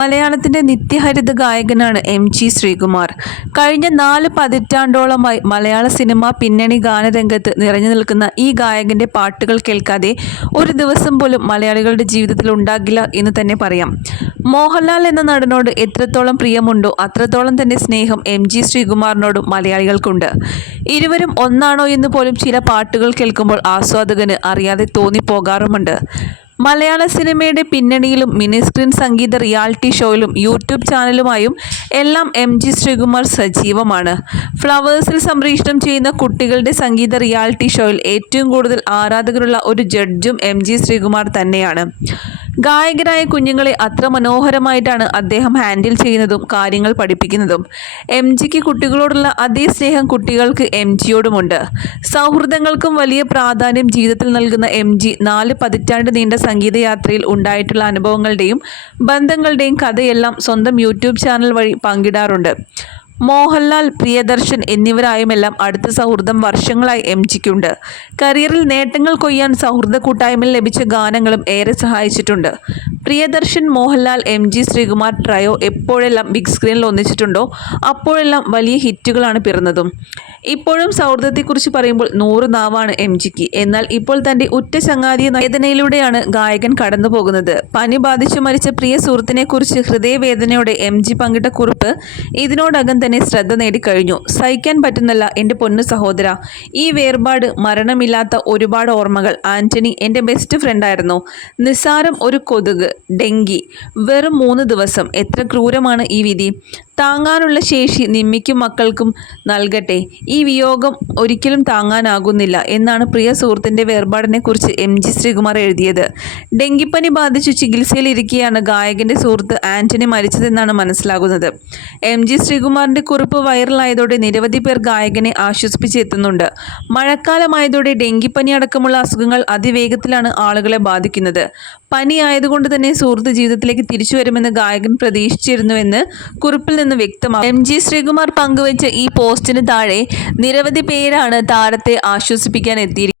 മലയാളത്തിന്റെ നിത്യഹരിത ഗായകനാണ് M G Sreekumar. കഴിഞ്ഞ നാല് പതിറ്റാണ്ടോളമായി മലയാള സിനിമ പിന്നണി ഗാനരംഗത്ത് നിറഞ്ഞു നിൽക്കുന്ന ഈ ഗായകന്റെ പാട്ടുകൾ കേൾക്കാതെ ഒരു ദിവസം പോലും മലയാളികളുടെ ജീവിതത്തിൽ ഉണ്ടാകില്ല എന്ന് തന്നെ പറയാം. മോഹൻലാൽ എന്ന നടനോട് എത്രത്തോളം പ്രിയമുണ്ടോ അത്രത്തോളം തന്നെ സ്നേഹം എം ജി ശ്രീകുമാറിനോടും മലയാളികൾക്കുണ്ട്. ഇരുവരും ഒന്നാണോ എന്ന് പോലും ചില പാട്ടുകൾ കേൾക്കുമ്പോൾ ആസ്വാദകന് അറിയാതെ തോന്നിപ്പോകാറുമുണ്ട്. മലയാള സിനിമയുടെ പിന്നണിയിലും മിനി സ്ക്രീൻ സംഗീത റിയാലിറ്റി ഷോയിലും യൂട്യൂബ് ചാനലുമായും എല്ലാം എം ജി ശ്രീകുമാർ സജീവമാണ്. ഫ്ലവേഴ്സിൽ സംപ്രേഷണം ചെയ്യുന്ന കുട്ടികളുടെ സംഗീത റിയാലിറ്റി ഷോയിൽ ഏറ്റവും കൂടുതൽ ആരാധകരുള്ള ഒരു ജഡ്ജും എം ജി ശ്രീകുമാർ തന്നെയാണ്. ഗായകരായ കുഞ്ഞുങ്ങളെ അത്ര മനോഹരമായിട്ടാണ് അദ്ദേഹം ഹാൻഡിൽ ചെയ്യുന്നതും കാര്യങ്ങൾ പഠിപ്പിക്കുന്നതും. എം ജിക്ക് കുട്ടികളോടുള്ള അതേ സ്നേഹം കുട്ടികൾക്ക് എം ജിയോടുമുണ്ട്. സൗഹൃദങ്ങൾക്കും വലിയ പ്രാധാന്യം ജീവിതത്തിൽ നൽകുന്ന എം ജി നാല് പതിറ്റാണ്ട് നീണ്ട സംഗീതയാത്രയിൽ ഉണ്ടായിട്ടുള്ള അനുഭവങ്ങളുടെയും ബന്ധങ്ങളുടെയും കഥയെല്ലാം സ്വന്തം യൂട്യൂബ് ചാനൽ വഴി പങ്കിടാറുണ്ട്. മോഹൻലാൽ പ്രിയദർശൻ എന്നിവരായുമെല്ലാം അടുത്ത സൗഹൃദം വർഷങ്ങളായി എം ജിക്കുണ്ട് കരിയറിൽ നേട്ടങ്ങൾ കൊയ്യാൻ സൗഹൃദ കൂട്ടായ്മയിൽ ലഭിച്ച ഗാനങ്ങളും ഏറെ സഹായിച്ചിട്ടുണ്ട്. Priyadarshan Mohanlal M G Sreekumar trio എപ്പോഴെല്ലാം ബിഗ് സ്ക്രീനിൽ ഒന്നിച്ചിട്ടുണ്ടോ അപ്പോഴെല്ലാം വലിയ ഹിറ്റുകളാണ് പിറന്നതും. ഇപ്പോഴും സൗഹൃദത്തെക്കുറിച്ച് പറയുമ്പോൾ നൂറ് നാവാണ് എം ജിക്ക് എന്നാൽ ഇപ്പോൾ തന്റെ ഉറ്റ ചങ്ങാതിയ വേദനയിലൂടെയാണ് ഗായകൻ കടന്നു പോകുന്നത് പനി ബാധിച്ചു മരിച്ച പ്രിയ സുഹൃത്തിനെക്കുറിച്ച് ഹൃദയവേദനയോടെ എം ജി പങ്കിട്ട കുറിപ്പ് ഇതിനോടകം തന്നെ ശ്രദ്ധ നേടിക്കഴിഞ്ഞു. സഹിക്കാൻ പറ്റുന്നില്ല എന്റെ പൊന്നു സഹോദര. ഈ വേർപാട് മരണമില്ലാത്ത ഒരുപാട് ഓർമ്മകൾ ആന്റണി എന്റെ ബെസ്റ്റ് ഫ്രണ്ടായിരുന്നു നിസ്സാരം ഒരു കൊതുക് ഡെങ്കി. വെറും മൂന്ന് ദിവസം. എത്ര ക്രൂരമാണ് ഈ വിധി. താങ്ങാനുള്ള ശേഷി നിമ്മിക്കും മക്കൾക്കും നൽകട്ടെ. ഈ വിയോഗം ഒരിക്കലും താങ്ങാനാകുന്നില്ല എന്നാണ് പ്രിയ സുഹൃത്തിന്റെ വേർപാടിനെക്കുറിച്ച് എം ജി ശ്രീകുമാർ എഴുതിയത്. ഡെങ്കിപ്പനി ബാധിച്ചു ചികിത്സയിലിരിക്കെയാണ് ഗായകന്റെ സുഹൃത്ത് ആന്റണി മരിച്ചതെന്നാണ് മനസ്സിലാകുന്നത്. എം ജി ശ്രീകുമാറിന്റെ കുറിപ്പ് വൈറലായതോടെ നിരവധി പേർ ഗായകനെ ആശ്വസിപ്പിച്ചെത്തുന്നുണ്ട് മഴക്കാലമായതോടെ ഡെങ്കിപ്പനി അടക്കമുള്ള അസുഖങ്ങൾ അതിവേഗത്തിലാണ് ആളുകളെ ബാധിക്കുന്നത്. പനി ആയതുകൊണ്ട് തന്നെ സുഹൃത്ത് ജീവിതത്തിലേക്ക് തിരിച്ചു വരുമെന്ന് ഗായകൻ പ്രതീക്ഷിച്ചിരുന്നുവെന്ന് കുറിപ്പിൽ നിന്ന് വ്യക്തമാണ് എം ജി ശ്രീകുമാർ പങ്കുവച്ച ഈ പോസ്റ്റിന് താഴെ നിരവധി പേരാണ് താരത്തെ ആശ്വസിപ്പിക്കാൻ എത്തിയിരിക്കുന്നത്.